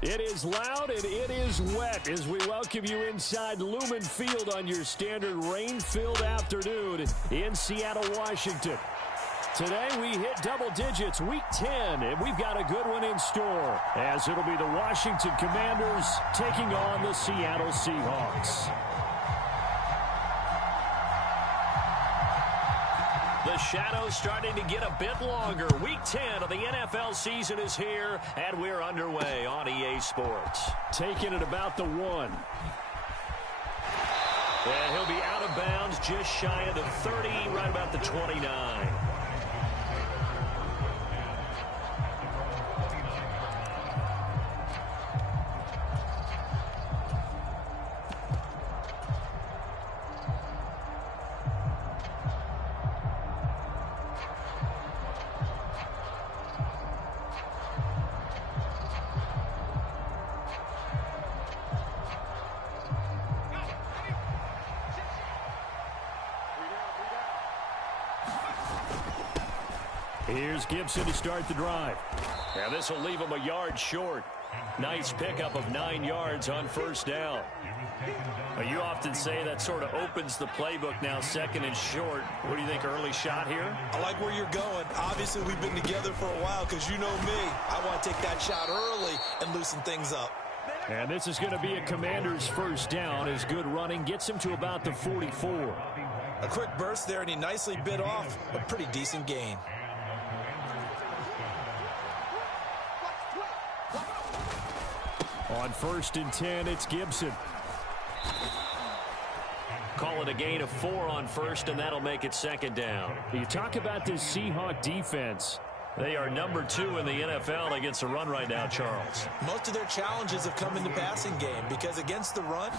It is loud and it is wet as we welcome you inside Lumen Field on your standard rain-filled afternoon in Seattle, Washington. Today we hit double digits, week 10, and we've got a good one in store as it'll be the Washington Commanders taking on the Seattle Seahawks. The shadow's starting to get a bit longer. Week 10 of the NFL season is here, and we're underway on EA Sports. Taking it about the 1. And he'll be out of bounds just shy of the 30, right about the 29. Here's Gibson to start the drive. Now this will leave him a yard short. Nice pickup of 9 yards on first down. Well, you often say that sort of opens the playbook now, second and short. What do you think, early shot here? I like where you're going. Obviously, we've been together for a while because you know me. I want to take that shot early and loosen things up. And this is going to be a Commander's first down as good running gets him to about the 44. A quick burst there, and he nicely bit off a pretty decent gain. On 1st and 10, it's Gibson. Call it a gain of 4 on first, and that'll make it second down. You talk about this Seahawk defense. They are number 2 in the NFL against the run right now, Charles. Most of their challenges have come in the passing game because against the run,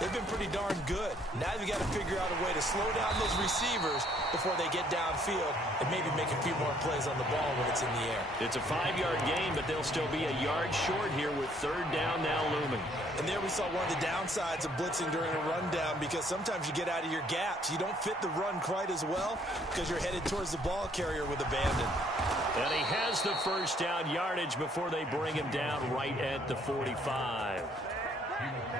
they've been pretty darn good. Now you've got to figure out a way to slow down those receivers before they get downfield and maybe make a few more plays on the ball when it's in the air. It's a 5-yard gain, but they'll still be a yard short here with third down now looming. And there we saw one of the downsides of blitzing during a rundown because sometimes you get out of your gaps. You don't fit the run quite as well because you're headed towards the ball carrier with abandon. And he has the first down yardage before they bring him down right at the 45.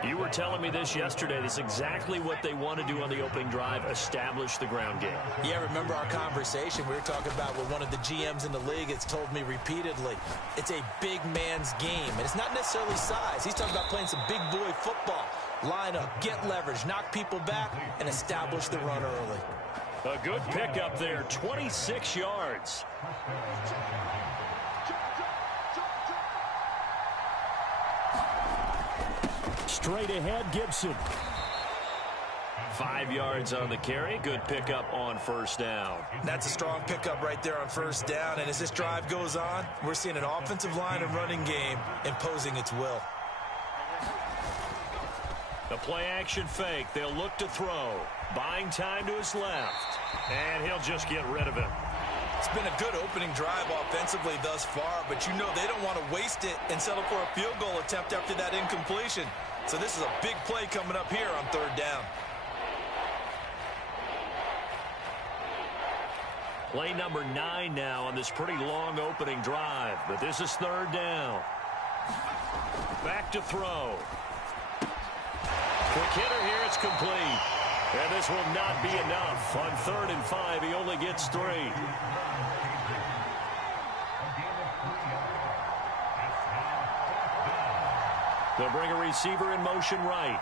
You were telling me this yesterday. This is exactly what they want to do on the opening drive, establish the ground game. Yeah, remember our conversation. We were talking about what one of the GMs in the league has told me repeatedly. It's a big man's game, and it's not necessarily size. He's talking about playing some big boy football. Line up, get leverage, knock people back, and establish the run early. A good pickup there, 26 yards. Straight ahead, Gibson. 5 yards on the carry. Good pickup on first down. That's a strong pickup right there on first down. And as this drive goes on, we're seeing an offensive line and running game imposing its will. The play-action fake. They'll look to throw. Buying time to his left. And he'll just get rid of it. It's been a good opening drive offensively thus far, but you know they don't want to waste it and settle for a field goal attempt after that incompletion. So this is a big play coming up here on third down. Play number 9 now on this pretty long opening drive, but this is third down. Back to throw. Quick hitter here, it's complete. And this will not be enough. On 3rd and 5, he only gets 3. They'll bring a receiver in motion right.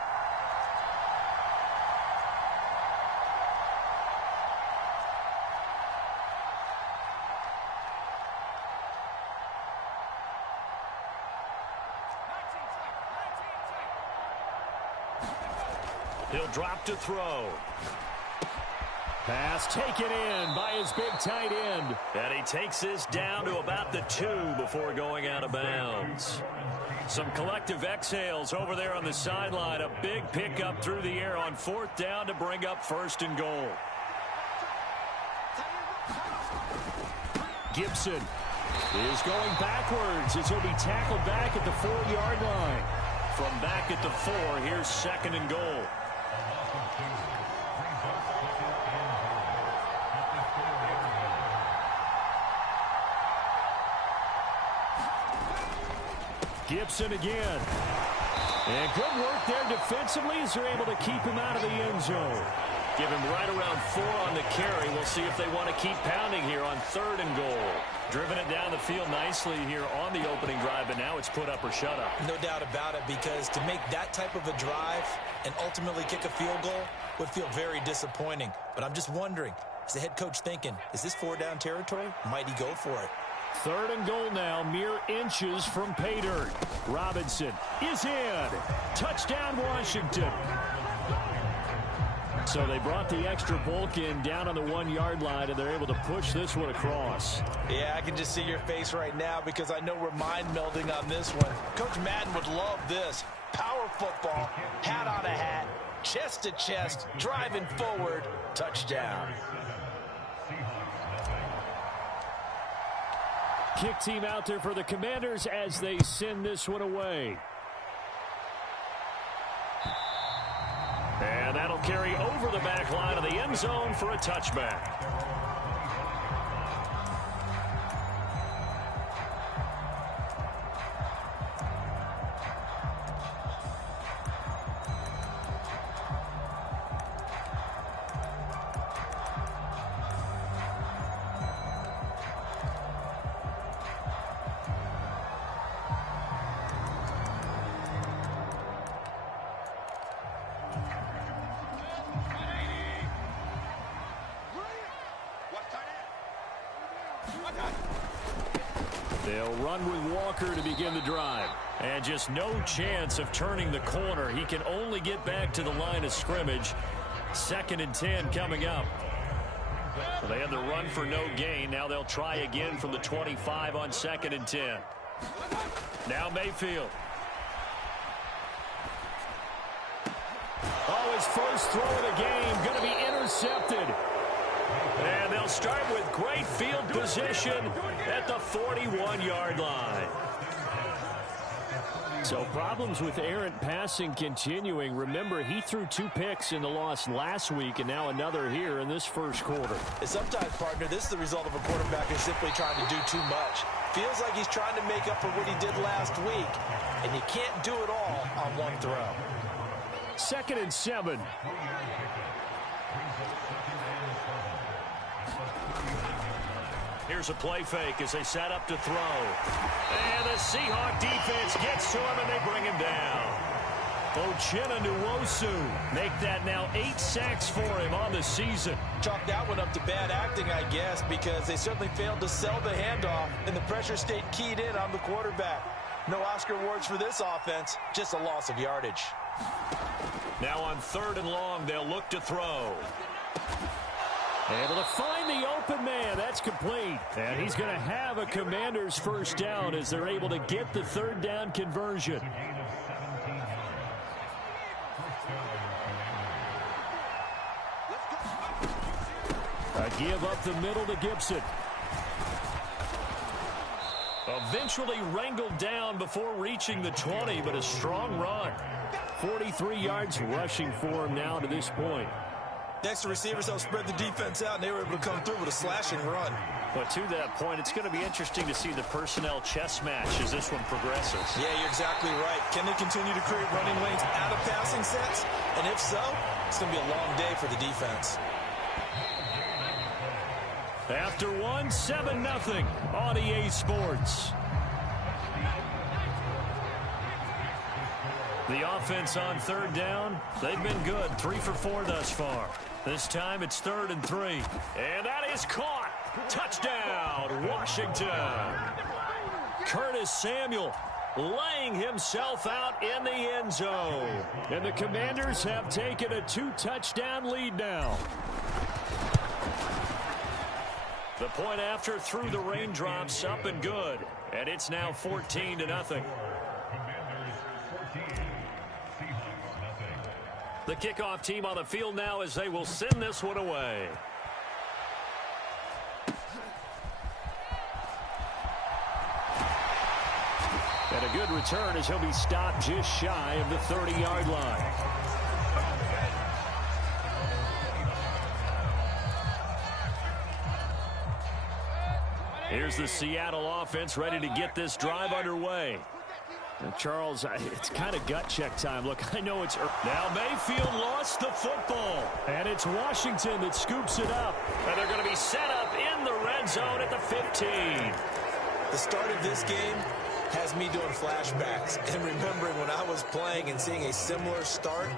He'll drop to throw. Pass taken in by his big tight end. And he takes this down to about the 2 before going out of bounds. Some collective exhales over there on the sideline. A big pickup through the air on 4th down to bring up 1st and goal. Gibson is going backwards as he'll be tackled back at the 4-yard line. From back at the 4, here's 2nd and goal. Gibson again. And good work there defensively as they're able to keep him out of the end zone. Give him right around 4 on the carry. We'll see if they want to keep pounding here on 3rd and goal. Driven it down the field nicely here on the opening drive, but now it's put up or shut up. No doubt about it, because to make that type of a drive and ultimately kick a field goal would feel very disappointing. But I'm just wondering, is the head coach thinking, is this 4-down territory? Might he go for it? 3rd and goal now, mere inches from pay dirt. Robinson is in. Touchdown, Washington. So they brought the extra bulk in down on the 1-yard line, and they're able to push this one across. Yeah, I can just see your face right now because I know we're mind melding on this one. Coach Madden would love this. Power football, hat on a hat, chest to chest, driving forward, touchdown. Kick team out there for the Commanders as they send this one away. And that'll carry over the back line of the end zone for a touchback. They'll run with Walker to begin the drive. And just no chance of turning the corner. He can only get back to the line of scrimmage. 2nd and 10 coming up. So they had the run for no gain. Now they'll try again from the 25 on 2nd and 10. Now Mayfield. Oh, his first throw of the game going to be intercepted. And they'll start with great field position at the 41-yard line. So problems with errant passing continuing. Remember, he threw 2 picks in the loss last week, and now another here in this first quarter. And sometimes, partner, this is the result of a quarterback who's simply trying to do too much. Feels like he's trying to make up for what he did last week, and you can't do it all on one throw. 2nd and 7. Here's a play fake as they set up to throw. And the Seahawk defense gets to him, and they bring him down. Uchenna Nwosu make that now 8 sacks for him on the season. Chalk that one up to bad acting, I guess, because they certainly failed to sell the handoff, and the pressure stayed keyed in on the quarterback. No Oscar awards for this offense, just a loss of yardage. Now on 3rd and long, they'll look to throw. Able to find the open man. That's complete. And he's going to have a Commander's first down as they're able to get the 3rd down conversion. A give up the middle to Gibson. Eventually wrangled down before reaching the 20, but a strong run. 43 yards rushing for him now to this point. Next, the receivers helped spread the defense out, and they were able to come through with a slashing run. But to that point, it's going to be interesting to see the personnel chess match as this one progresses. Yeah, you're exactly right. Can they continue to create running lanes out of passing sets? And if so, it's going to be a long day for the defense. After one, 7-0 on EA Sports. The offense on 3rd down, they've been good. 3 for 4 thus far. This time it's 3rd and 3. And that is caught. Touchdown, Washington. Curtis Samuel laying himself out in the end zone. And the Commanders have taken a 2-touchdown lead now. The point after through the raindrops, up and good. And it's now 14-0. The kickoff team on the field now as they will send this one away. And a good return as he'll be stopped just shy of the 30-yard line. Here's the Seattle offense ready to get this drive underway. Charles, it's kind of gut check time. Look, I know it's... Now Mayfield lost the football. And it's Washington that scoops it up. And they're going to be set up in the red zone at the 15. The start of this game has me doing flashbacks and remembering when I was playing and seeing a similar start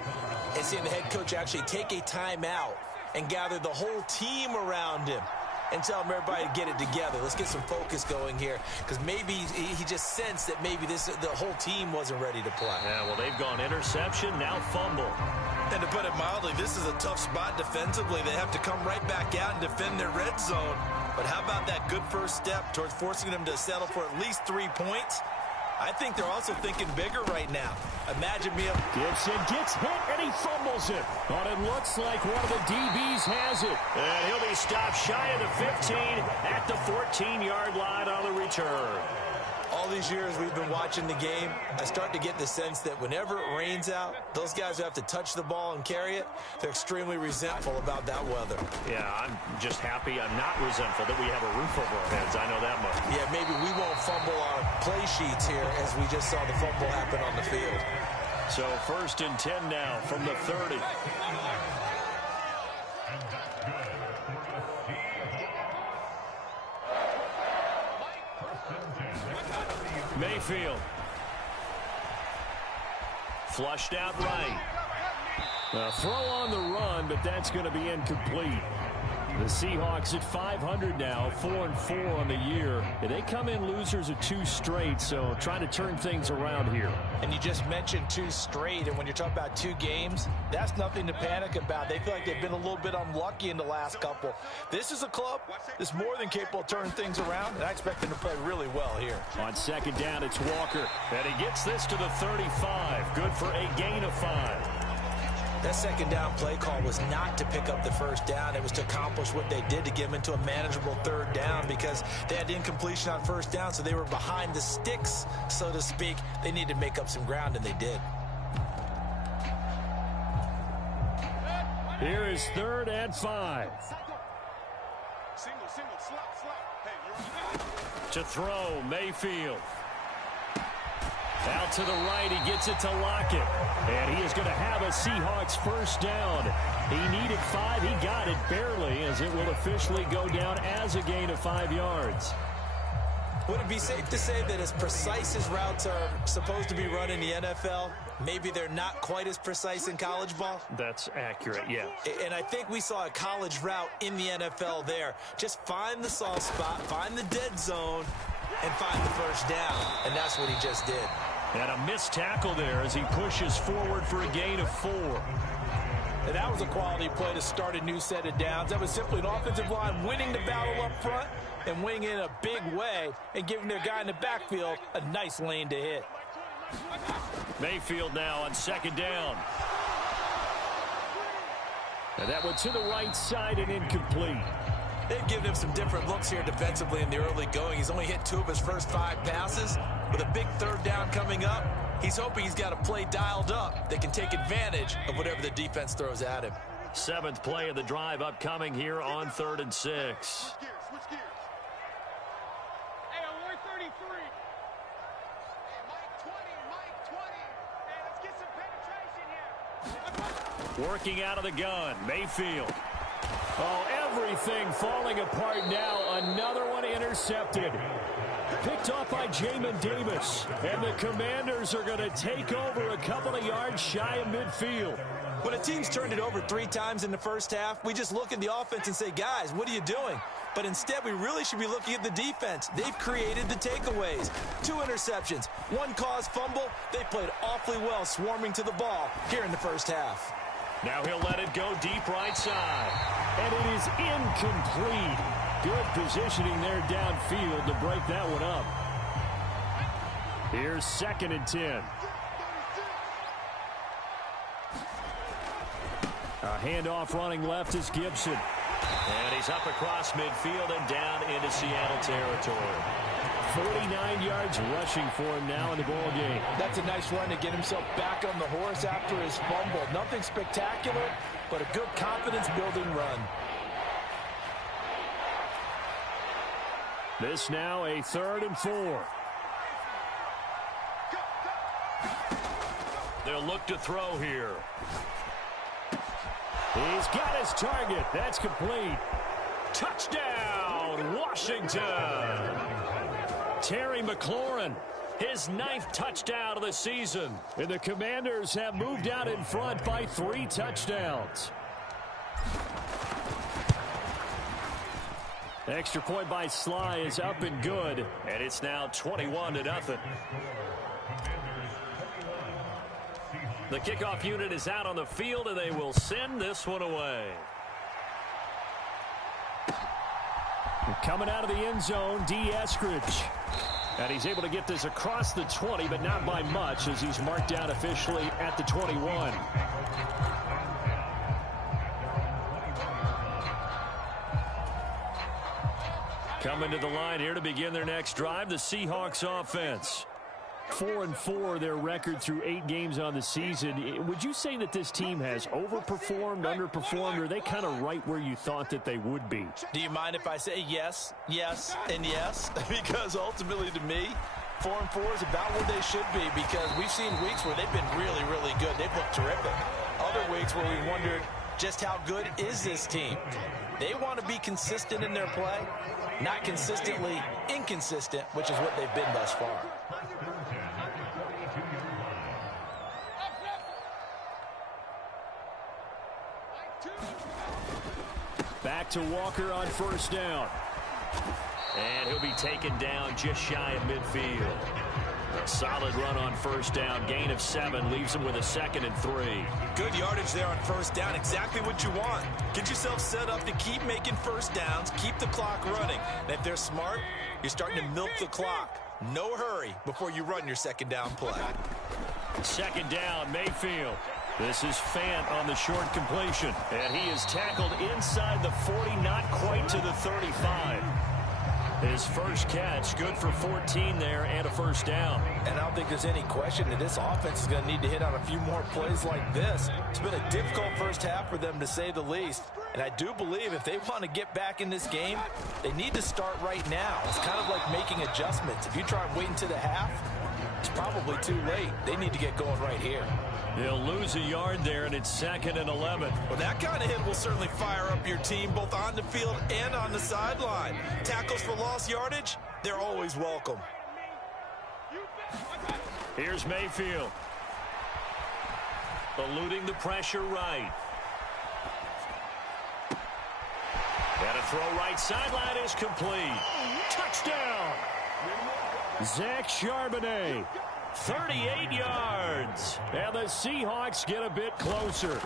and seeing the head coach actually take a timeout and gather the whole team around him and tell him everybody to get it together. Let's get some focus going here, because maybe he just sensed that maybe the whole team wasn't ready to play. Yeah, well, they've gone interception, now fumble. And to put it mildly, this is a tough spot defensively. They have to come right back out and defend their red zone. But how about that good first step towards forcing them to settle for at least 3 points? I think they're also thinking bigger right now. Imagine me. Gibson gets hit and he fumbles it. But it looks like one of the DBs has it. And he'll be stopped shy of the 15 at the 14-yard line on the return. All these years we've been watching the game, I start to get the sense that whenever it rains out, those guys who have to touch the ball and carry it, they're extremely resentful about that weather. Yeah, I'm just happy I'm not resentful that we have a roof over our heads. I know that much. Yeah, maybe we won't fumble our play sheets here as we just saw the fumble happen on the field. So 1st and 10 now from the 30. Mayfield. Flushed out right. A throw on the run, but that's going to be incomplete. The Seahawks at 500 now, 4-4 on the year. And they come in losers of 2 straight, so trying to turn things around here. And you just mentioned 2 straight, and when you're talking about 2 games, that's nothing to panic about. They feel like they've been a little bit unlucky in the last couple. This is a club that's more than capable of turning things around, and I expect them to play really well here. On 2nd down, it's Walker. And he gets this to the 35. Good for a gain of 5. That 2nd down play call was not to pick up the 1st down. It was to accomplish what they did, to get them into a manageable 3rd down, because they had incompletion on 1st down, so they were behind the sticks, so to speak. They needed to make up some ground, and they did. Here is 3rd and 5. To throw, Mayfield. Out to the right, he gets it to Lockett. And he is going to have a Seahawks 1st down. He needed 5, he got it barely, as it will officially go down as a gain of 5 yards. Would it be safe to say that as precise as routes are supposed to be run in the NFL, maybe they're not quite as precise in college ball? That's accurate, yeah. And I think we saw a college route in the NFL there. Just find the soft spot, find the dead zone, and find the 1st down. And that's what he just did. And a missed tackle there as he pushes forward for a gain of 4. And that was a quality play to start a new set of downs. That was simply an offensive line winning the battle up front and winning in a big way and giving their guy in the backfield a nice lane to hit. Mayfield now on 2nd down. And that one to the right side and incomplete. They've given him some different looks here defensively in the early going. He's only hit 2 of his first 5 passes. With a big 3rd down coming up, he's hoping he's got a play dialed up that can take advantage of whatever the defense throws at him. 7th play of the drive upcoming here on 3rd and 6. Switch gears. Hey, on 33. Hey, Mike 20, Mike 20. Hey, let's get some penetration here. Working out of the gun, Mayfield. Oh, everything falling apart now. Another one intercepted. Picked off by Jamin Davis. And the Commanders are going to take over a couple of yards shy of midfield. When a team's turned it over 3 times in the first half, we just look at the offense and say, guys, what are you doing? But instead, we really should be looking at the defense. They've created the takeaways. 2 interceptions, 1 caused fumble. They played awfully well swarming to the ball here in the first half. Now he'll let it go deep right side. And it is incomplete. Good positioning there downfield to break that one up. Here's 2nd and 10. A handoff running left is Gibson. And he's up across midfield and down into Seattle territory. 49 yards rushing for him now in the ball game. That's a nice run to get himself back on the horse after his fumble. Nothing spectacular, but a good confidence-building run. This now a 3rd and 4. They'll look to throw here. He's got his target. That's complete. Touchdown, Washington. Terry McLaurin, his 9th touchdown of the season. And the Commanders have moved out in front by 3 touchdowns. Extra point by Sly is up and good. And it's now 21-0. The kickoff unit is out on the field, and they will send this one away. Coming out of the end zone, D. Eskridge. And he's able to get this across the 20, but not by much, as he's marked down officially at the 21. Coming to the line here to begin their next drive, the Seahawks offense. 4-4 their record through 8 games on the season. Would you say that this team has overperformed, underperformed, or are they kind of right where you thought that they would be? Do you mind if I say yes, yes, and yes? Because ultimately to me, 4-4 is about where they should be, because we've seen weeks where they've been really, really good. They've looked terrific. Other weeks where we wondered just how good is this team. They want to be consistent in their play, not consistently inconsistent, which is what they've been thus far. Back to Walker on first down. And he'll be taken down just shy of midfield. A solid run on first down. Gain of 7 leaves him with a 2nd and 3. Good yardage there on first down. Exactly what you want. Get yourself set up to keep making first downs. Keep the clock running. And if they're smart, you're starting to milk the clock. No hurry before you run your second down play. 2nd down, Mayfield. This is Fant on the short completion. And he is tackled inside the 40, not quite to the 35. His first catch, good for 14 there and a first down. And I don't think there's any question that this offense is going to need to hit on a few more plays like this. It's been a difficult first half for them, to say the least. And I do believe if they want to get back in this game, they need to start right now. It's kind of like making adjustments. If you try and wait until the half, it's probably too late. They need to get going right here. They'll lose a yard there, and it's 2nd and 11. Well, that kind of hit will certainly fire up your team, both on the field and on the sideline. Tackles for lost yardage, they're always welcome. Here's Mayfield. Eluding the pressure right. And a throw right sideline is complete. Touchdown! Zach Charbonnet. 38 yards. And the Seahawks get a bit closer.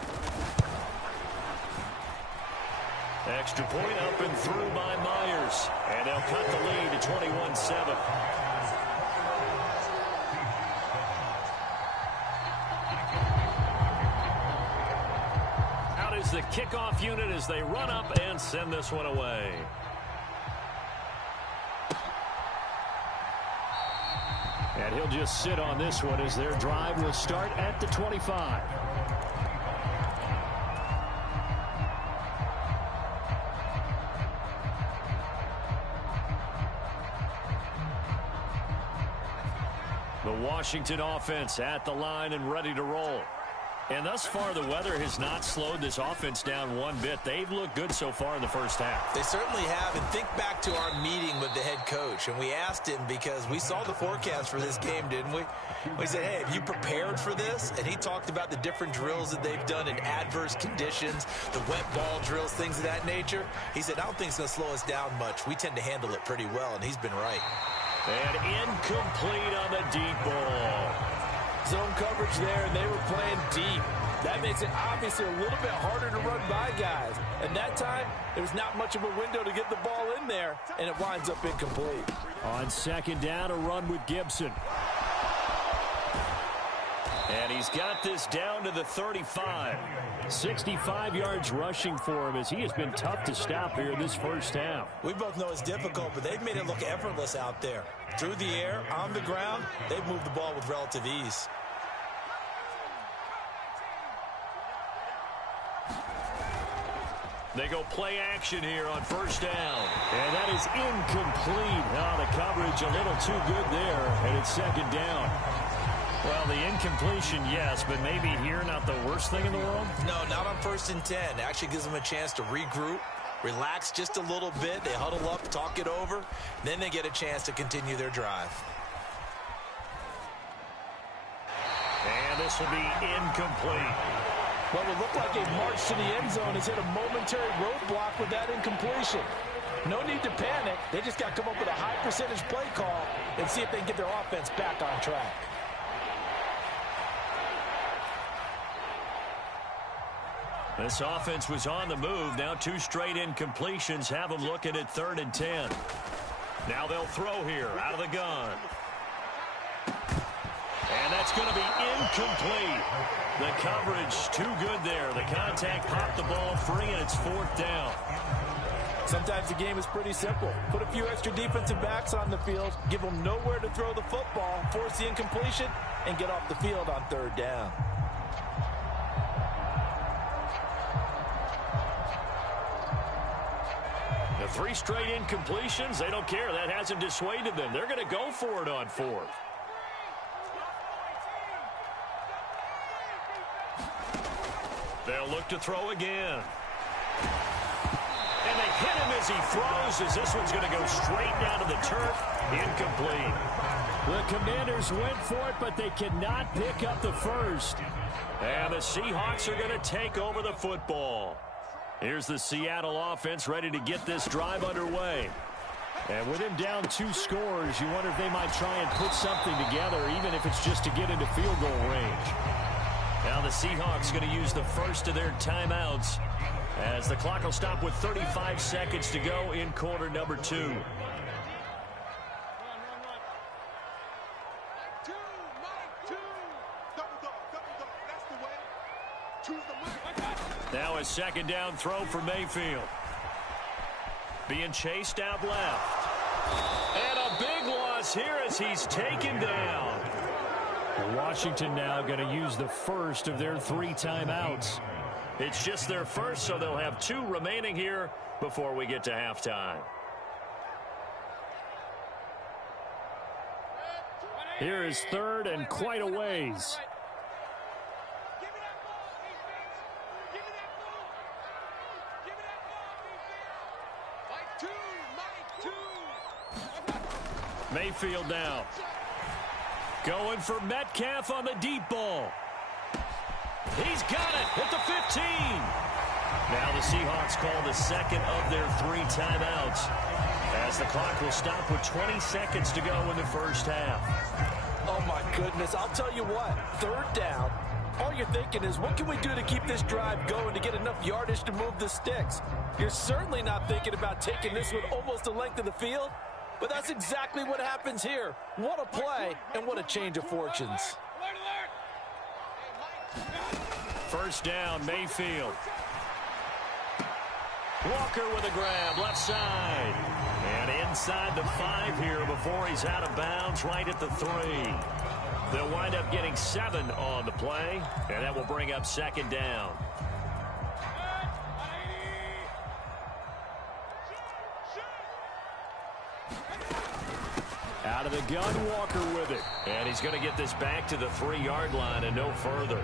Extra point up and through by Myers. And they'll cut the lead to 21-7. Out is the kickoff unit as they run up and send this one away. And he'll just sit on this one as their drive will start at the 25. The Washington offense at the line and ready to roll. And thus far, the weather has not slowed this offense down one bit. They've looked good so far in the first half. They certainly have. And think back to our meeting with the head coach. And we asked him, because we saw the forecast for this game, didn't we? We said, hey, have you prepared for this? And he talked about the different drills that they've done in adverse conditions, the wet ball drills, things of that nature. He said, I don't think it's going to slow us down much. We tend to handle it pretty well, and he's been right. And incomplete on the deep ball. Zone coverage there, and they were playing deep. That makes it obviously a little bit harder to run by guys. And that time, there was not much of a window to get the ball in there, and it winds up incomplete. On 2nd down, a run with Gibson. And he's got this down to the 35. 65 yards rushing for him, as he has been tough to stop here in this first half. We both know it's difficult, but they've made it look effortless out there. Through the air, on the ground, they've moved the ball with relative ease. They go play action here on first down. And that is incomplete. Oh, the coverage a little too good there, and it's 2nd down. Well, the incompletion, yes, but maybe here not the worst thing in the world? No, not on 1st and 10. It actually gives them a chance to regroup, relax just a little bit. They huddle up, talk it over. Then they get a chance to continue their drive. And this will be incomplete. What would look like a march to the end zone has hit a momentary roadblock with that incompletion. No need to panic. They just got to come up with a high percentage play call and see if they can get their offense back on track. This offense was on the move. Now 2 straight incompletions have them looking at 3rd and 10. Now they'll throw here out of the gun. And that's going to be incomplete. The coverage too good there. The contact popped the ball free, and it's 4th down. Sometimes the game is pretty simple. Put a few extra defensive backs on the field, give them nowhere to throw the football, force the incompletion, and get off the field on 3rd down. The 3 straight incompletions, they don't care. That hasn't dissuaded them. They're going to go for it on 4th. They'll look to throw again. And they hit him as he throws, as this one's going to go straight down to the turf. Incomplete. The Commanders went for it, but they cannot pick up the first. And the Seahawks are going to take over the football. Here's the Seattle offense ready to get this drive underway. And with him down 2 scores, you wonder if they might try and put something together, even if it's just to get into field goal range. Now the Seahawks going to use the first of their timeouts as the clock will stop with 35 seconds to go in quarter number 2. Now a 2nd down throw for Mayfield. Being chased out left. And a big loss here as he's taken down. Washington now going to use the first of their 3 timeouts. It's just their first, so they'll have 2 remaining here before we get to halftime. Here is 3rd and quite a ways. Mayfield now. Going for Metcalf on the deep ball. He's got it at the 15. Now the Seahawks call the 2nd of their 3 timeouts as the clock will stop with 20 seconds to go in the first half. Oh, my goodness. I'll tell you what. 3rd down. All you're thinking is, what can we do to keep this drive going to get enough yardage to move the sticks? You're certainly not thinking about taking this one almost the length of the field. But that's exactly what happens here. What a play, and what a change of fortunes. 1st down, Mayfield. Walker with a grab, left side. And inside the 5 here before he's out of bounds, right at the 3. They'll wind up getting 7 on the play, and that will bring up 2nd down. Out of the gun, Walker with it. And he's going to get this back to the 3-yard line and no further.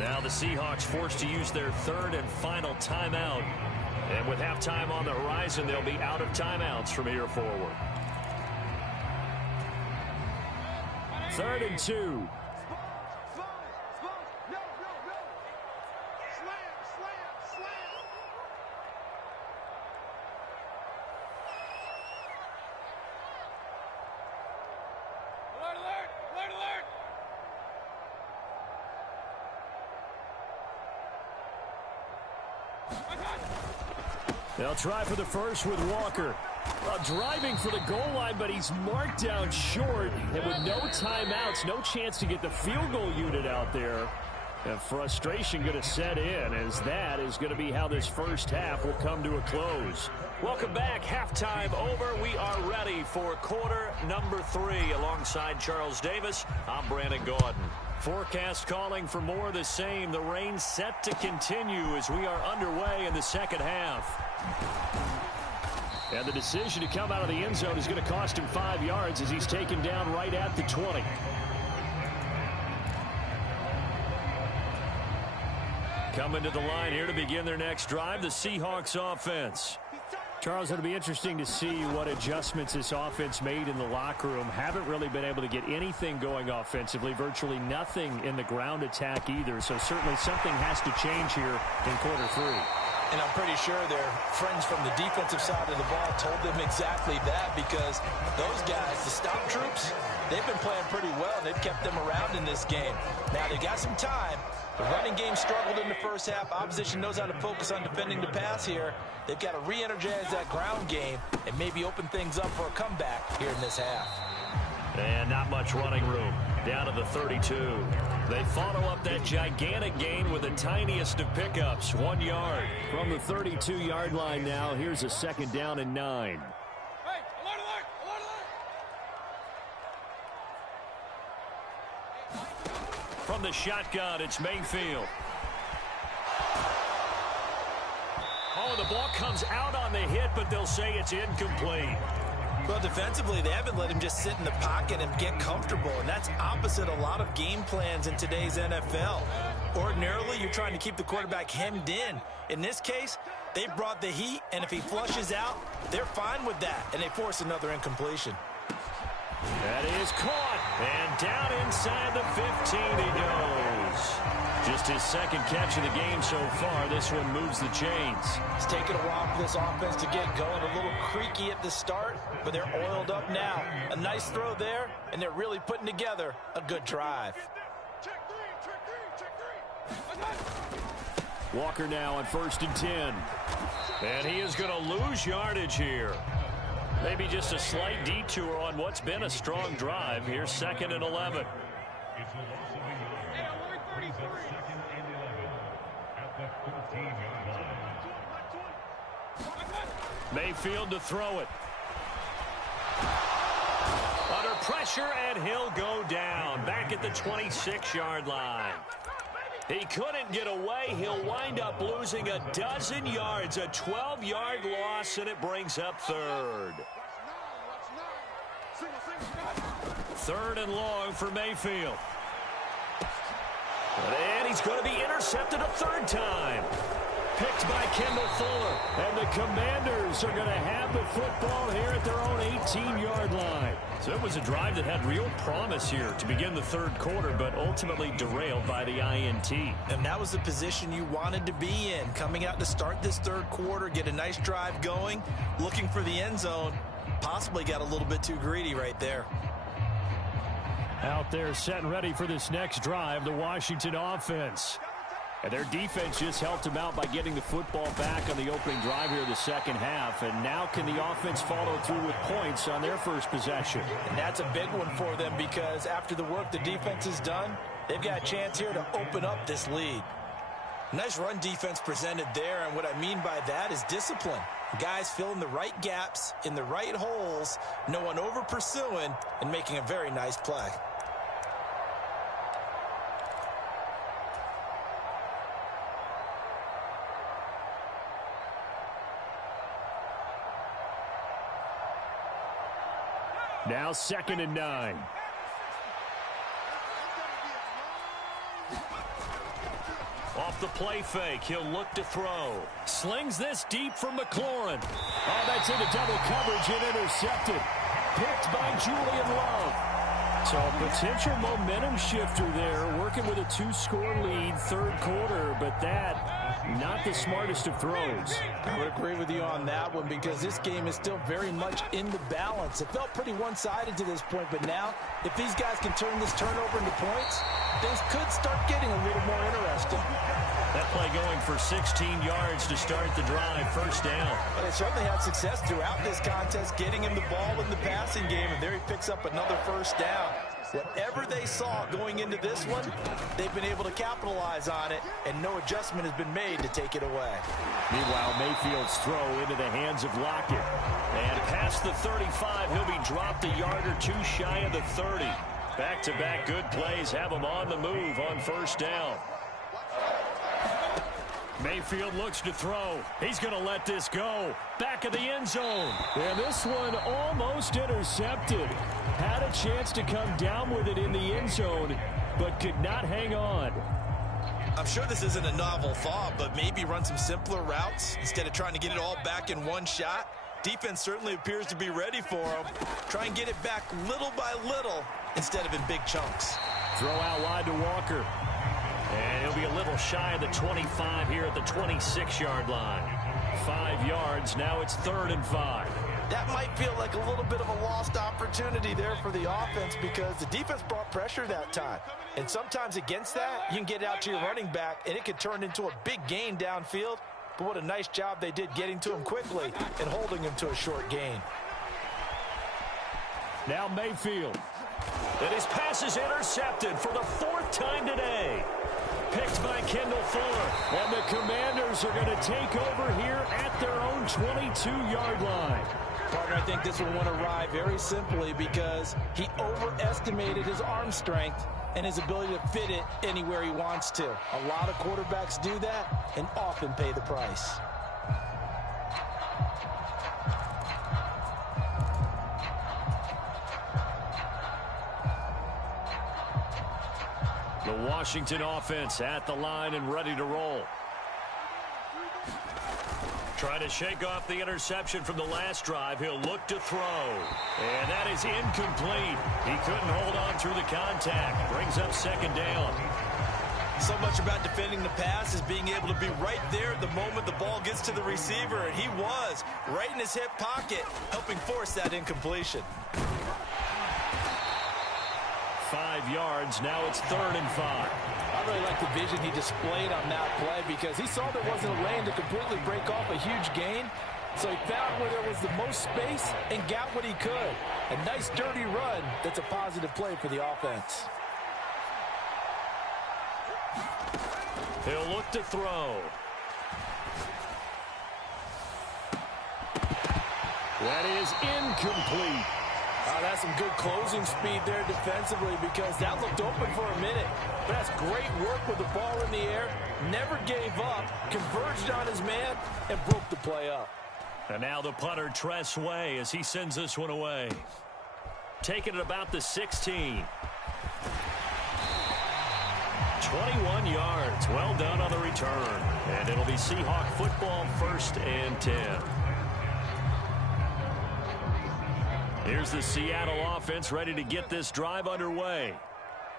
Now the Seahawks forced to use their 3rd and final timeout. And with halftime on the horizon, they'll be out of timeouts from here forward. 3rd and 2. They'll try for the first with Walker. Driving for the goal line, but he's marked down short. And with no timeouts, no chance to get the field goal unit out there. And frustration going to set in, as that is going to be how this first half will come to a close. Welcome back. Halftime over. We are ready for quarter number 3. Alongside Charles Davis, I'm Brandon Gaudin. Forecast calling for more of the same. The rain set to continue as we are underway in the second half. And the decision to come out of the end zone is going to cost him 5 yards as he's taken down right at the 20. Coming to the line here to begin their next drive, the Seahawks offense. Charles, it'll be interesting to see what adjustments this offense made in the locker room. Haven't really been able to get anything going offensively, virtually nothing in the ground attack either. So certainly something has to change here in quarter three. And I'm pretty sure their friends from the defensive side of the ball told them exactly that, because those guys, the stop troops, they've been playing pretty well. They've kept them around in this game. Now, they got some time. The running game struggled in the first half. Opposition knows how to focus on defending the pass here. They've got to re-energize that ground game and maybe open things up for a comeback here in this half. And not much running room. Down to the 32. They follow up that gigantic gain with the tiniest of pickups, 1 yard. From the 32-yard line now, here's a 2nd down and 9. From the shotgun, it's Mayfield. Oh, the ball comes out on the hit, but they'll say it's incomplete. Well, defensively, they haven't let him just sit in the pocket and get comfortable, and that's opposite a lot of game plans in today's NFL. Ordinarily, you're trying to keep the quarterback hemmed in. In this case, they brought the heat, and if he flushes out, they're fine with that, and they force another incompletion. That is caught, and down inside the 15 he goes. Just his 2nd catch of the game so far. This one moves the chains. It's taken a while for this offense to get going. A little creaky at the start, but they're oiled up now. A nice throw there, and they're really putting together a good drive. Walker now on 1st and 10. And he is going to lose yardage here. Maybe just a slight detour on what's been a strong drive. Here's 2nd and 11. Mayfield to throw it. Under pressure, and he'll go down. Back at the 26-yard line. He couldn't get away. He'll wind up losing a dozen yards. A 12-yard loss, and it brings up 3rd. 3rd and long for Mayfield. And he's going to be intercepted a 3rd time. Picked by Kendall Fuller. And the Commanders are going to have the football here at their own 18-yard line. So it was a drive that had real promise here to begin the 3rd quarter, but ultimately derailed by the INT. And that was the position you wanted to be in. Coming out to start this 3rd quarter, get a nice drive going, looking for the end zone. Possibly got a little bit too greedy right there. Out there set and ready for this next drive, the Washington offense. And their defense just helped them out by getting the football back on the opening drive here in the 2nd half. And now can the offense follow through with points on their first possession? And that's a big one for them, because after the work the defense has done, they've got a chance here to open up this lead. Nice run defense presented there, and what I mean by that is discipline. Guys filling the right gaps in the right holes, no one over pursuing, and making a very nice play. Now 2nd and 9. Off the play fake, he'll look to throw. Slings this deep from McLaurin. Oh, that's into double coverage and intercepted. Picked by Julian Love. So a potential momentum shifter there, working with a 2-score lead, 3rd quarter, but that not the smartest of throws. I would agree with you on that one, because this game is still very much in the balance. It felt pretty one-sided to this point, but now, if these guys can turn this turnover into points, things could start getting a little more interesting. That play going for 16 yards to start the drive, 1st down. But they certainly had success throughout this contest, getting him the ball in the passing game, and there he picks up another 1st down. Whatever they saw going into this one, they've been able to capitalize on it, and no adjustment has been made to take it away. Meanwhile, Mayfield's throw into the hands of Lockett. And past the 35, he'll be dropped a yard or two shy of the 30. Back-to-back good plays have him on the move on 1st down. Mayfield looks to throw. He's going to let this go. Back of the end zone. And this one almost intercepted. Had a chance to come down with it in the end zone, but could not hang on. I'm sure this isn't a novel thought, but maybe run some simpler routes instead of trying to get it all back in one shot. Defense certainly appears to be ready for him. Try and get it back little by little instead of in big chunks. Throw out wide to Walker. And he'll be a little shy of the 25 here at the 26-yard line. 5 yards. Now it's 3rd and 5. That might feel like a little bit of a lost opportunity there for the offense because the defense brought pressure that time. And sometimes against that, you can get out to your running back, and it could turn into a big gain downfield. But what a nice job they did getting to him quickly and holding him to a short gain. Now Mayfield. And his pass is intercepted for the 4th time today. Picked by Kendall Fuller. And the Commanders are going to take over here at their own 22-yard line. Partner, I think this will want to ride very simply because he overestimated his arm strength and his ability to fit it anywhere he wants to. A lot of quarterbacks do that and often pay the price. The Washington offense at the line and ready to roll. Trying to shake off the interception from the last drive. He'll look to throw. And that is incomplete. He couldn't hold on through the contact. Brings up 2nd down. So much about defending the pass is being able to be right there the moment the ball gets to the receiver. And he was right in his hip pocket, helping force that incompletion. 5 yards. Now it's 3rd and 5. I really like the vision he displayed on that play because he saw there wasn't a lane to completely break off a huge gain. So he found where there was the most space and got what he could. A nice dirty run that's a positive play for the offense. He'll look to throw. That is incomplete. That's some good closing speed there defensively because that looked open for a minute. But that's great work with the ball in the air. Never gave up, converged on his man, and broke the play up. And now the punter, Tress Way, as he sends this one away. Taking it about the 16. 21 yards. Well done on the return. And it'll be Seahawk football, 1st and 10. Here's the Seattle offense ready to get this drive underway.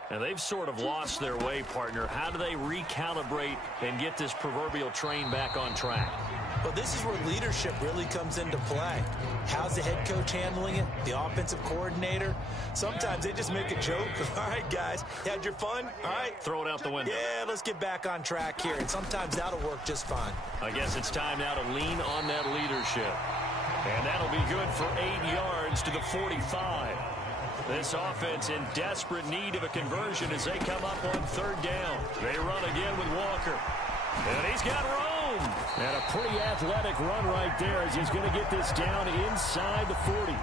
And they've sort of lost their way, partner. How do they recalibrate and get this proverbial train back on track? Well, this is where leadership really comes into play. How's the head coach handling it? The offensive coordinator? Sometimes they just make a joke. All right, guys, you had your fun? All right. Throw it out the window. Yeah, let's get back on track here. And sometimes that'll work just fine. I guess it's time now to lean on that leadership. And that'll be good for 8 yards to the 45. This offense in desperate need of a conversion as they come up on 3rd down. They run again with Walker. And he's got room. And a pretty athletic run right there as he's going to get this down inside the 40.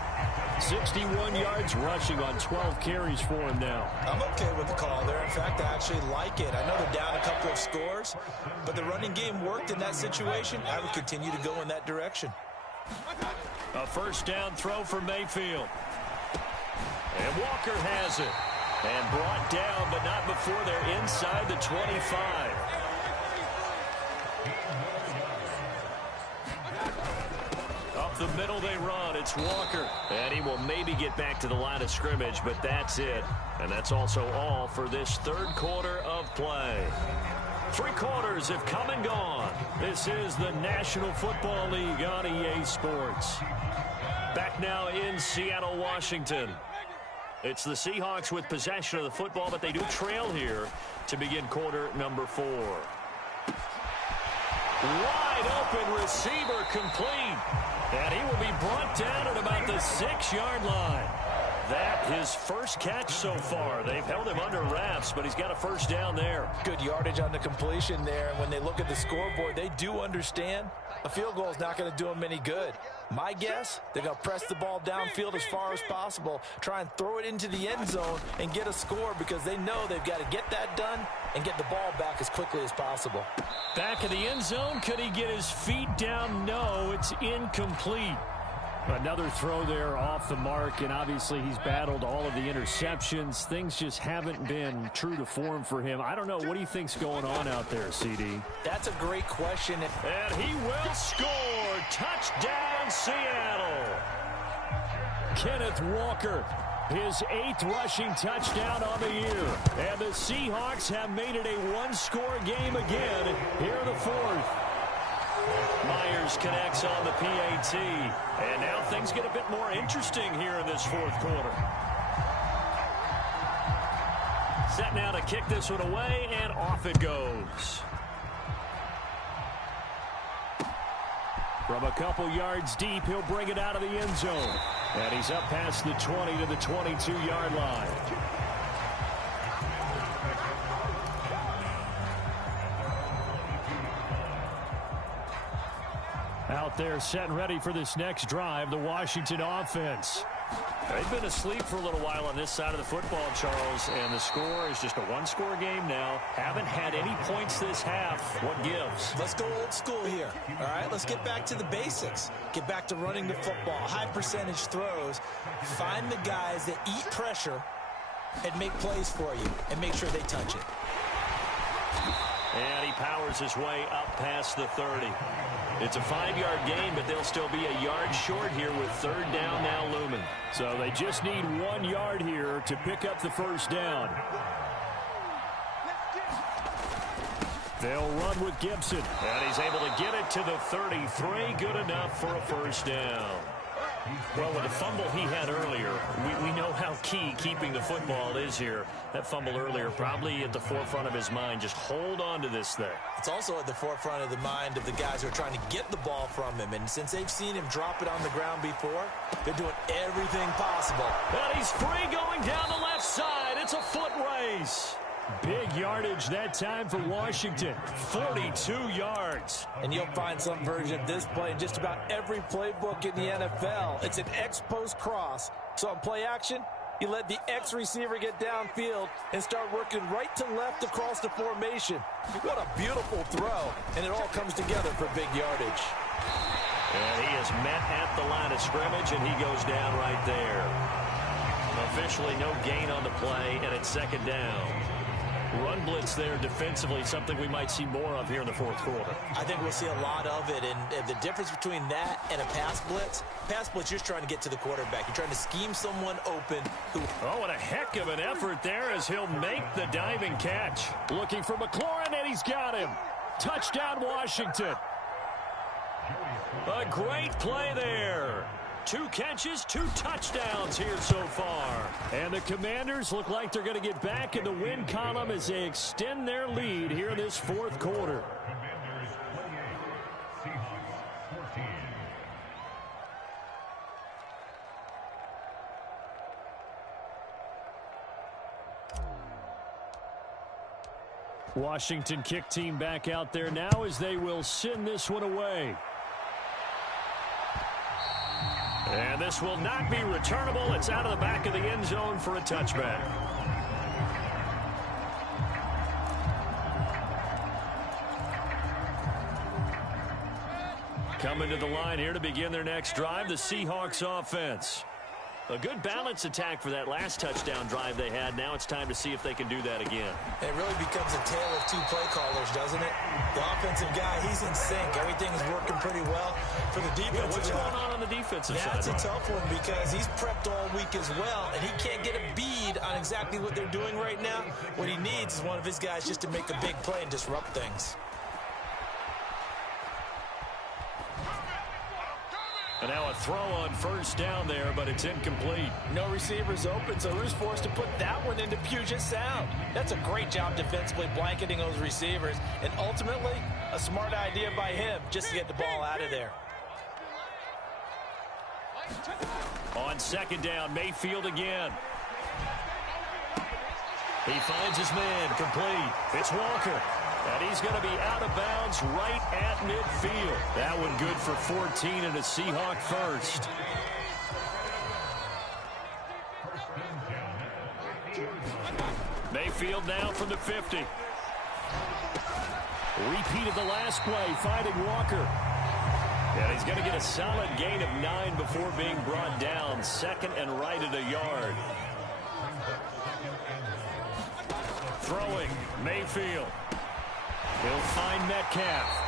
61 yards rushing on 12 carries for him now. I'm okay with the call there. In fact, I actually like it. I know they're down a couple of scores, but the running game worked in that situation. I would continue to go in that direction. A 1st down throw for Mayfield. And Walker has it. And brought down, but not before they're inside the 25. Up the middle they run. It's Walker. And he will maybe get back to the line of scrimmage, but that's it. And that's also all for this 3rd quarter of play. 3 quarters have come and gone. This is the National Football League on EA Sports. Back now in Seattle, Washington. It's the Seahawks with possession of the football, but they do trail here to begin quarter number 4. Wide open receiver complete. And he will be brought down at about the 6-yard line. That his first catch so far. They've held him under wraps, but he's got a 1st down there. Good yardage on the completion there. And when they look at the scoreboard, they do understand a field goal is not going to do them any good. My guess, they're going to press the ball downfield as far as possible, try and throw it into the end zone and get a score because they know they've got to get that done and get the ball back as quickly as possible. Back in the end zone, could he get his feet down? No, it's incomplete. Another throw there off the mark, and obviously he's battled all of the interceptions. Things just haven't been true to form for him. I don't know. What do you think's going on out there, CD? That's a great question. And he will score. Touchdown, Seattle. Kenneth Walker, his 8th rushing touchdown on the year. And the Seahawks have made it a one-score game again here in the 4th. Myers connects on the PAT. And now things get a bit more interesting here in this 4th quarter. Set now to kick this one away, and off it goes. From a couple yards deep, he'll bring it out of the end zone. And he's up past the 20 to the 22-yard line. Out there set and ready for this next drive, the Washington offense. They've been asleep for a little while on this side of the football, Charles, and the score is just a one-score game now. Haven't had any points this half. What gives? Let's go old school here. All right, let's get back to the basics. Get back to running the football, high percentage throws. Find the guys that eat pressure and make plays for you and make sure they touch it. And he powers his way up past the 30. It's a 5-yard gain, but they'll still be a yard short here with 3rd down now looming. So they just need 1 yard here to pick up the first down. They'll run with Gibson. And he's able to get it to the 33. Good enough for a first down. Well, with the fumble he had earlier, we know how key keeping the football is here. That fumble earlier probably at the forefront of his mind. Just hold on to this thing. It's also at the forefront of the mind of the guys who are trying to get the ball from him. And since they've seen him drop it on the ground before, they're doing everything possible. And he's free going down the left side. It's a foot race. Big yardage that time for Washington. 42 yards. And you'll find some version of this play in just about every playbook in the NFL. It's an X-post cross. So on play action, you let the X receiver get downfield and start working right to left across the formation. What a beautiful throw. And it all comes together for big yardage. And he is met at the line of scrimmage, and he goes down right there. Officially no gain on the play, and it's 2nd down. Run blitz there defensively, something we might see more of here in the 4th quarter. I think we'll see a lot of it, and the difference between that and a pass blitz, you're just trying to get to the quarterback. You're trying to scheme someone open. Oh, and a heck of an effort there as he'll make the diving catch. Looking for McLaurin, and he's got him. Touchdown, Washington. A great play there. 2 catches, 2 touchdowns here so far. And the Commanders look like they're going to get back in the win column as they extend their lead here in this 4th quarter. Washington kick team back out there now as they will send this one away. And this will not be returnable. It's out of the back of the end zone for a touchback. Coming to the line here to begin their next drive, the Seahawks offense. A good balance attack for that last touchdown drive they had. Now it's time to see if they can do that again. It really becomes a tale of 2 play callers, doesn't it? The offensive guy, he's in sync. Everything is working pretty well. For the defensive what's going on the defensive side? That's a tough one because he's prepped all week as well, and he can't get a bead on exactly what they're doing right now. What he needs is one of his guys just to make a big play and disrupt things. And now a throw on 1st down there, but it's incomplete. No receivers open, so Rue's forced to put that one into Puget Sound. That's a great job defensively blanketing those receivers, and ultimately a smart idea by him just to get the ball out of there. On 2nd down, Mayfield again. He finds his man, complete. It's Walker. And he's going to be out of bounds right at midfield. That one good for 14 and a Seahawk first. Mayfield now from the 50. Repeated the last play, finding Walker. And he's going to get a solid gain of 9 before being brought down. Second and right at a yard. Throwing, Mayfield. He'll find Metcalf.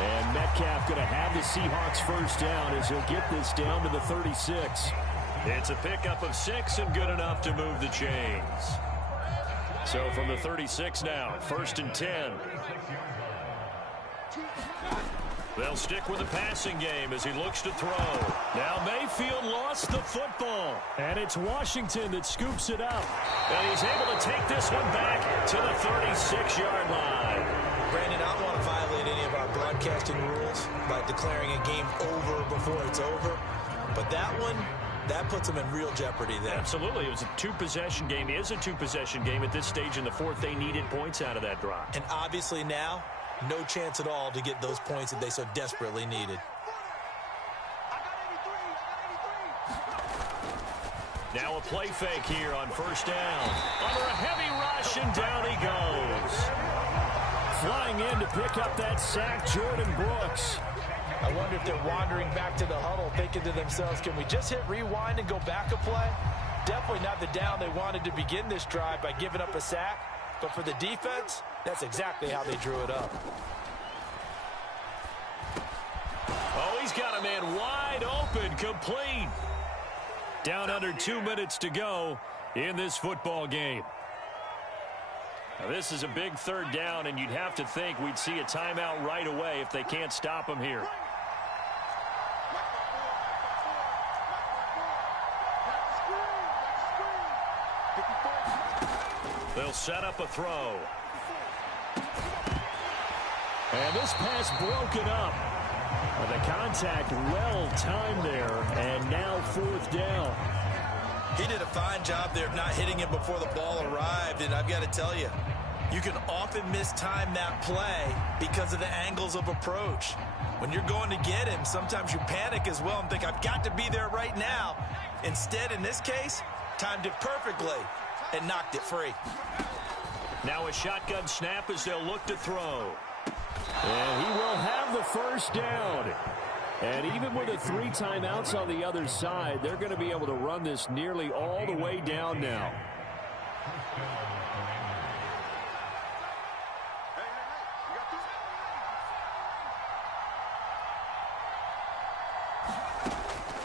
And Metcalf going to have the Seahawks first down as he'll get this down to the 36. It's a pickup of 6 and good enough to move the chains. So from the 36 now, 1st and 10. They'll stick with the passing game as he looks to throw. Now Mayfield lost the football. And it's Washington that scoops it up. And he's able to take this one back to the 36-yard line. Brandon, I don't want to violate any of our broadcasting rules by declaring a game over before it's over. But that one, that puts them in real jeopardy there. Absolutely. It was a two-possession game. It is a two-possession game at this stage in the fourth. They needed points out of that drive. And obviously now, no chance at all to get those points that they so desperately needed. Now a play fake here on first down. Under a heavy rush, and down he goes. Flying in to pick up that sack, Jordan Brooks. I wonder if they're wandering back to the huddle thinking to themselves, can we just hit rewind and go back a play? Definitely not the down they wanted to begin this drive by giving up a sack. But for the defense, that's exactly how they drew it up. Oh, he's got a man wide open, complete. Down under 2 minutes to go in this football game. Now, this is a big third down, and you'd have to think we'd see a timeout right away if they can't stop him here. They'll set up a throw. And this pass broken up. The contact well timed there, and now fourth down. He did a fine job there of not hitting him before the ball arrived, and I've got to tell you, you can often mistime that play because of the angles of approach. When you're going to get him, sometimes you panic as well and think, I've got to be there right now. Instead, in this case, timed it perfectly and knocked it free. Now a shotgun snap as they'll look to throw. And he will have the first down. And even with the 3 timeouts on the other side, they're going to be able to run this nearly all the way down now.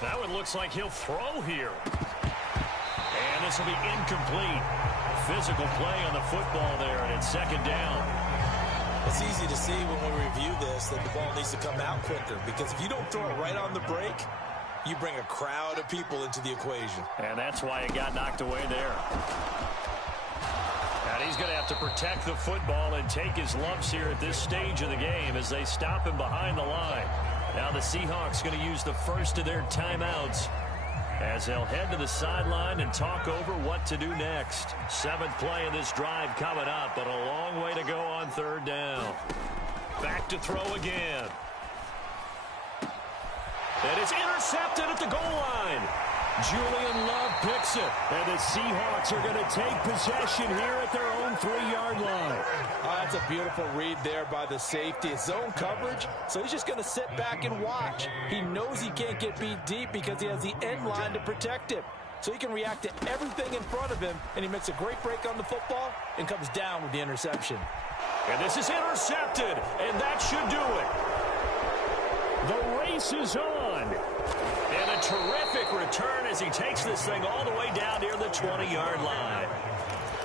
That one looks like he'll throw here. And this will be incomplete. Physical play on the football there, and it's second down. It's easy to see when we review this that the ball needs to come out quicker, because if you don't throw it right on the break, you bring a crowd of people into the equation. And that's why it got knocked away there. And he's going to have to protect the football and take his lumps here at this stage of the game as they stop him behind the line. Now the Seahawks going to use the first of their timeouts as they'll head to the sideline and talk over what to do next. 7th play of this drive coming up, but a long way to go on third down. Back to throw again. And it's intercepted at the goal line. Julian Love picks it. And the Seahawks are going to take possession here at their own 3-yard line. Oh, that's a beautiful read there by the safety. It's zone coverage, so he's just going to sit back and watch. He knows he can't get beat deep because he has the end line to protect him. So he can react to everything in front of him, and he makes a great break on the football and comes down with the interception. And this is intercepted, and that should do it. The race is on. And a terrific return as he takes this thing all the way down near the 20-yard line.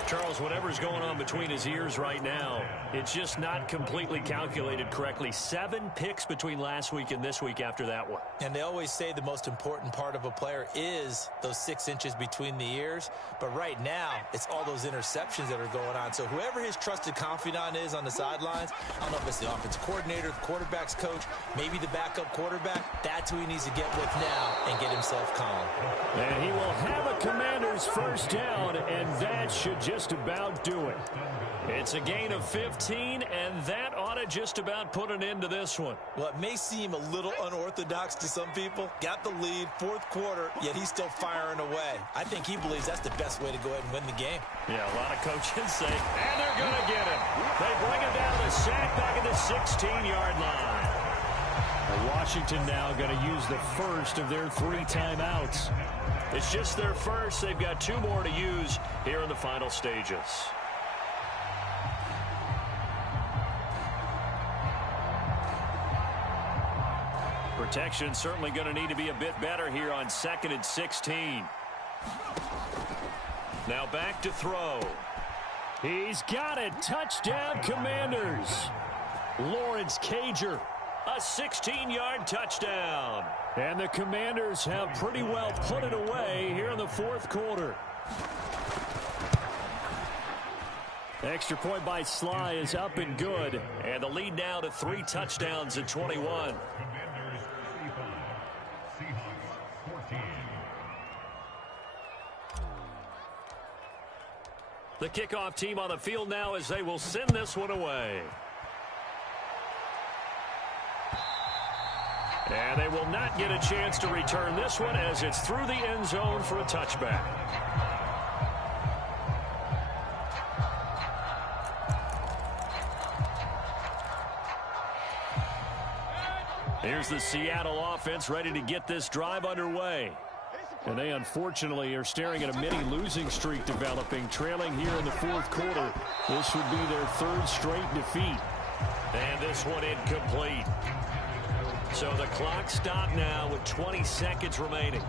Charles, whatever's going on between his ears right now, it's just not completely calculated correctly. 7 picks between last week and this week after that one. And they always say the most important part of a player is those 6 inches between the ears. But right now, it's all those interceptions that are going on. So whoever his trusted confidant is on the sidelines, I don't know if it's the offensive coordinator, the quarterback's coach, maybe the backup quarterback, that's who he needs to get with now and get himself calm. And he will have a Commander's first down, and that should just about do it. It's a gain of 15, and that ought to just about put an end to this one. Well, it may seem a little unorthodox to some people. Got the lead, 4th quarter, yet he's still firing away. I think he believes that's the best way to go ahead and win the game. Yeah, a lot of coaches say, and they're going to get him. They bring him down to sack back at the 16-yard line. Washington now going to use the first of their 3 timeouts. It's just their first. They've got 2 more to use here in the final stages. Protection certainly going to need to be a bit better here on 2nd and 16. Now back to throw. He's got it. Touchdown, Commanders. Lawrence Cager. A 16-yard touchdown. And the Commanders have pretty well put it away here in the 4th quarter. Extra point by Sly is up and good. And the lead now to 3 touchdowns at 21. The kickoff team on the field now as they will send this one away. And they will not get a chance to return this one as it's through the end zone for a touchback. Here's the Seattle offense ready to get this drive underway. And they unfortunately are staring at a mini losing streak developing, trailing here in the 4th quarter. This would be their 3rd straight defeat. And this one incomplete. So the clock stopped now with 20 seconds remaining.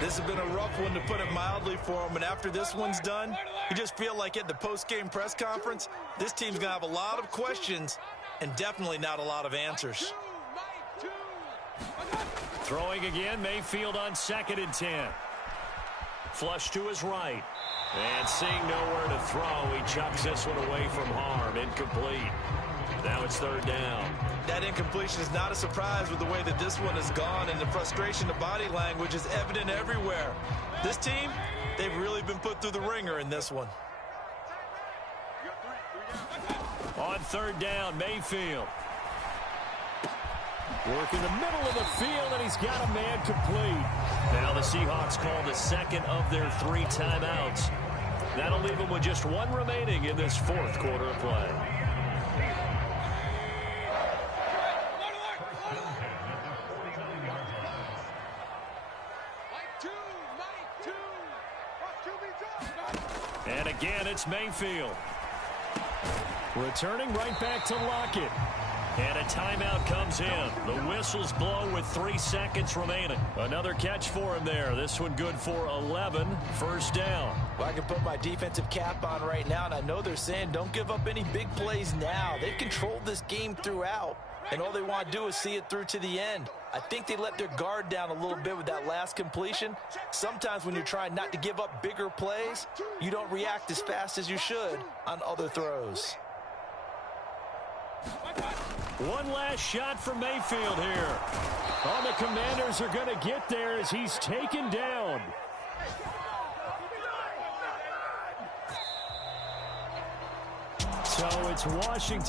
This has been a rough one, to put it mildly, for him. And after this one's done, you just feel like at the post-game press conference, this team's going to have a lot of questions and definitely not a lot of answers. Throwing again, Mayfield on 2nd and 10. Flush to his right. And seeing nowhere to throw, he chucks this one away from harm. Incomplete. Now it's 3rd down. That incompletion is not a surprise with the way that this one has gone, and the frustration, the body language is evident everywhere. This team, they've really been put through the ringer in this one. On 3rd down, Mayfield. Work in the middle of the field, and he's got a man complete. Now the Seahawks call the 2nd of their 3 timeouts. That'll leave them with just 1 remaining in this 4th quarter of play. And again, it's Mayfield. Returning right back to Lockett. And a timeout comes in. The whistles blow with 3 seconds remaining. Another catch for him there. This one good for 11. 1st down. Well, I can put my defensive cap on right now, and I know they're saying don't give up any big plays now. They've controlled this game throughout, and all they want to do is see it through to the end. I think they let their guard down a little bit with that last completion. Sometimes when you're trying not to give up bigger plays, you don't react as fast as you should on other throws. One last shot for Mayfield here. Oh, the Commanders are going to get there as he's taken down. So it's Washington.